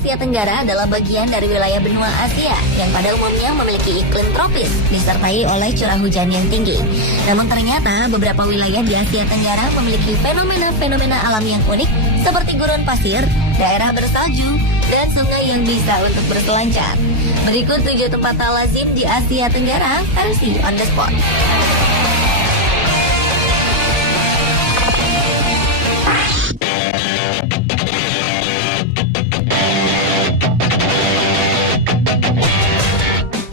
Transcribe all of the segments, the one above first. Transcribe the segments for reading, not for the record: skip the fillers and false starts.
Asia Tenggara adalah bagian dari wilayah benua Asia yang pada umumnya memiliki iklim tropis disertai oleh curah hujan yang tinggi. Namun ternyata beberapa wilayah di Asia Tenggara memiliki fenomena-fenomena alam yang unik seperti gurun pasir, daerah bersalju, dan sungai yang bisa untuk berselancar. Berikut 7 tempat tak lazim di Asia Tenggara versi on the spot.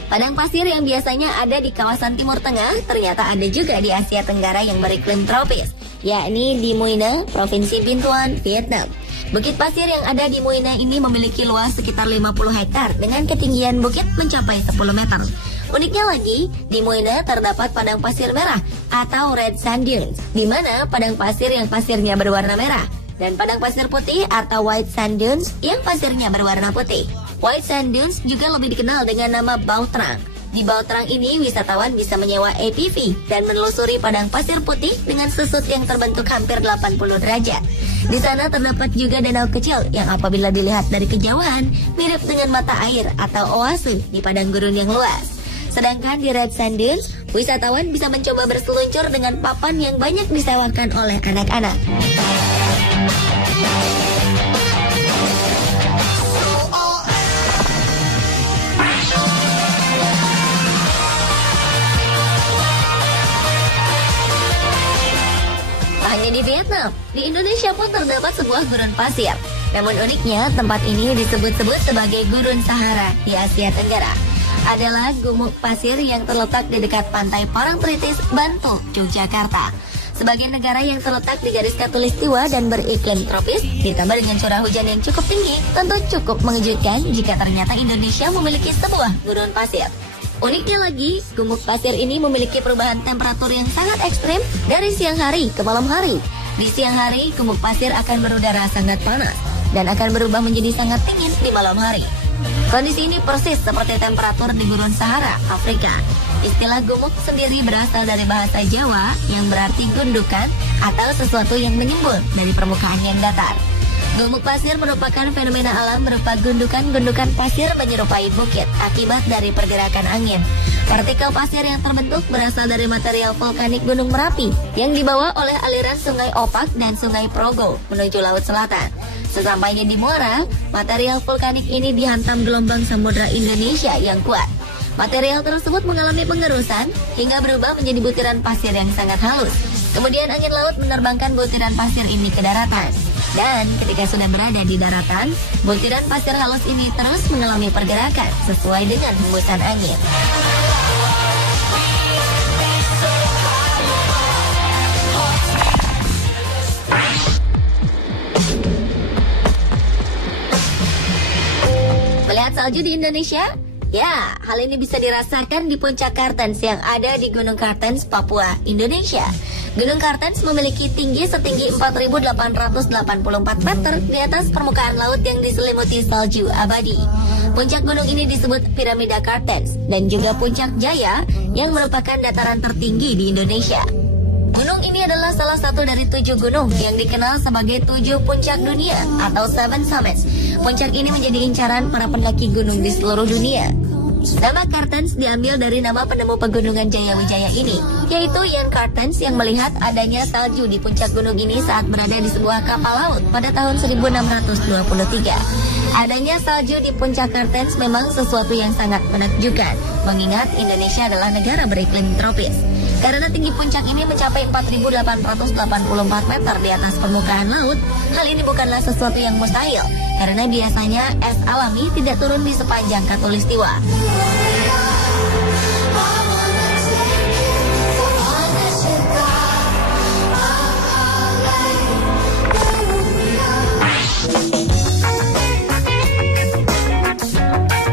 Padang pasir yang biasanya ada di kawasan Timur Tengah ternyata ada juga di Asia Tenggara yang beriklim tropis, yakni di Mui Ne, Provinsi Binh Thuan, Vietnam. Bukit pasir yang ada di Mui Ne ini memiliki luas sekitar 50 hektar dengan ketinggian bukit mencapai 10 meter. Uniknya lagi, di Mui Ne terdapat padang pasir merah atau red sand dunes, di mana padang pasir yang pasirnya berwarna merah, dan padang pasir putih atau white sand dunes yang pasirnya berwarna putih. White Sand Dunes juga lebih dikenal dengan nama Bao Trang. Di Bao Trang ini, wisatawan bisa menyewa ATV dan menelusuri padang pasir putih dengan susut yang terbentuk hampir 80 derajat. Di sana terdapat juga danau kecil yang apabila dilihat dari kejauhan, mirip dengan mata air atau oase di padang gurun yang luas. Sedangkan di Red Sand Dunes, wisatawan bisa mencoba berseluncur dengan papan yang banyak disewakan oleh anak-anak. Hanya di Vietnam, di Indonesia pun terdapat sebuah gurun pasir. Namun uniknya, tempat ini disebut-sebut sebagai Gurun Sahara di Asia Tenggara. Adalah gumuk pasir yang terletak di dekat pantai Parangtritis, Bantul, Yogyakarta. Sebagai negara yang terletak di garis khatulistiwa dan beriklim tropis, ditambah dengan curah hujan yang cukup tinggi, tentu cukup mengejutkan jika ternyata Indonesia memiliki sebuah gurun pasir. Uniknya lagi, gumuk pasir ini memiliki perubahan temperatur yang sangat ekstrim dari siang hari ke malam hari. Di siang hari, gumuk pasir akan berudara sangat panas dan akan berubah menjadi sangat dingin di malam hari. Kondisi ini persis seperti temperatur di Gurun Sahara, Afrika. Istilah gumuk sendiri berasal dari bahasa Jawa yang berarti gundukan atau sesuatu yang menyembul dari permukaan yang datar. Gumuk pasir merupakan fenomena alam berupa gundukan-gundukan pasir menyerupai bukit akibat dari pergerakan angin. Partikel pasir yang terbentuk berasal dari material vulkanik Gunung Merapi yang dibawa oleh aliran Sungai Opak dan Sungai Progo menuju Laut Selatan. Sesampainya di muara, material vulkanik ini dihantam gelombang Samudra Indonesia yang kuat. Material tersebut mengalami pengerusan hingga berubah menjadi butiran pasir yang sangat halus. Kemudian angin laut menerbangkan butiran pasir ini ke daratan. Dan ketika sudah berada di daratan, butiran pasir halus ini terus mengalami pergerakan sesuai dengan hembusan angin. Melihat salju di Indonesia? Ya, hal ini bisa dirasakan di puncak Kartens yang ada di Gunung Kartens, Papua, Indonesia. Gunung Kartens memiliki tinggi setinggi 4.884 meter di atas permukaan laut yang diselimuti salju abadi. Puncak gunung ini disebut Piramida Kartens dan juga Puncak Jaya yang merupakan dataran tertinggi di Indonesia. Gunung ini adalah salah satu dari 7 gunung yang dikenal sebagai 7 puncak dunia atau 7 summits. Puncak ini menjadi incaran para pendaki gunung di seluruh dunia. Nama Kartens diambil dari nama penemu pegunungan Jaya-Wijaya ini, yaitu Jan Kartens yang melihat adanya salju di puncak gunung ini saat berada di sebuah kapal laut pada tahun 1623. Adanya salju di puncak Kartens memang sesuatu yang sangat menakjubkan, mengingat Indonesia adalah negara beriklim tropis. Karena tinggi puncak ini mencapai 4.884 meter di atas permukaan laut, hal ini bukanlah sesuatu yang mustahil, karena biasanya es alami tidak turun di sepanjang khatulistiwa.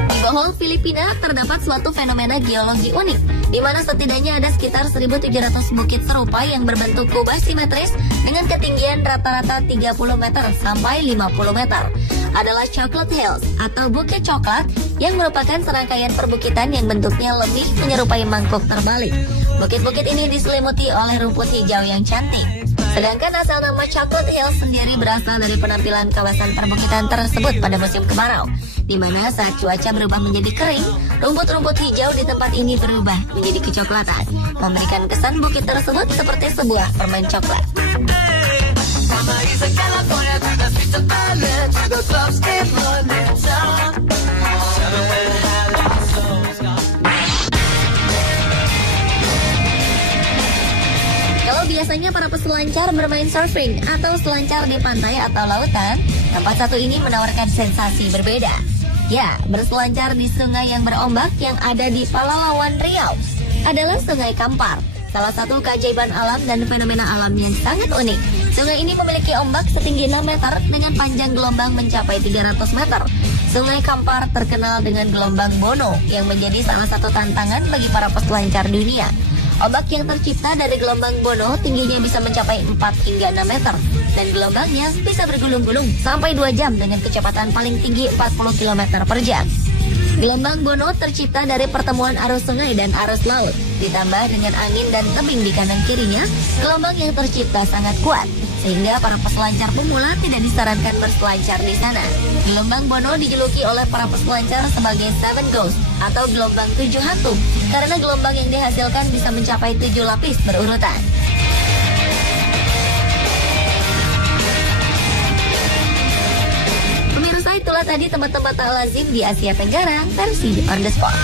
Di Bohol, Filipina, terdapat suatu fenomena geologi unik, di mana setidaknya ada sekitar 1.700 bukit serupa yang berbentuk kubah simetris dengan ketinggian rata-rata 30 meter sampai 50 meter. Adalah Chocolate Hills atau Bukit Coklat yang merupakan serangkaian perbukitan yang bentuknya lebih menyerupai mangkuk terbalik. Bukit-bukit ini diselimuti oleh rumput hijau yang cantik. Sedangkan asal nama Chocolate Hills sendiri berasal dari penampilan kawasan perbukitan tersebut pada musim kemarau, di mana saat cuaca berubah menjadi kering, rumput-rumput hijau di tempat ini berubah menjadi kecoklatan, memberikan kesan bukit tersebut seperti sebuah permen coklat. Kalau biasanya para peselancar bermain surfing atau selancar di pantai atau lautan, tempat satu ini menawarkan sensasi berbeda. Ya, berselancar di sungai yang berombak yang ada di Palalawan, Riau adalah Sungai Kampar, salah satu keajaiban alam dan fenomena alam yang sangat unik. Sungai ini memiliki ombak setinggi 6 meter dengan panjang gelombang mencapai 300 meter. Sungai Kampar terkenal dengan gelombang Bono yang menjadi salah satu tantangan bagi para peselancar dunia. Ombak yang tercipta dari gelombang Bono tingginya bisa mencapai 4 hingga 6 meter dan gelombangnya bisa bergulung-gulung sampai 2 jam dengan kecepatan paling tinggi 40 km per jam. Gelombang Bono tercipta dari pertemuan arus sungai dan arus laut, ditambah dengan angin dan tebing di kanan kirinya. Gelombang yang tercipta sangat kuat, sehingga para peselancar pemula tidak disarankan berselancar di sana. Gelombang Bono dijuluki oleh para peselancar sebagai Seven Ghost atau gelombang 7 hantu, karena gelombang yang dihasilkan bisa mencapai 7 lapis berurutan. Pemirsa, itulah tadi tempat-tempat tak lazim di Asia Tenggara versi On The Spot.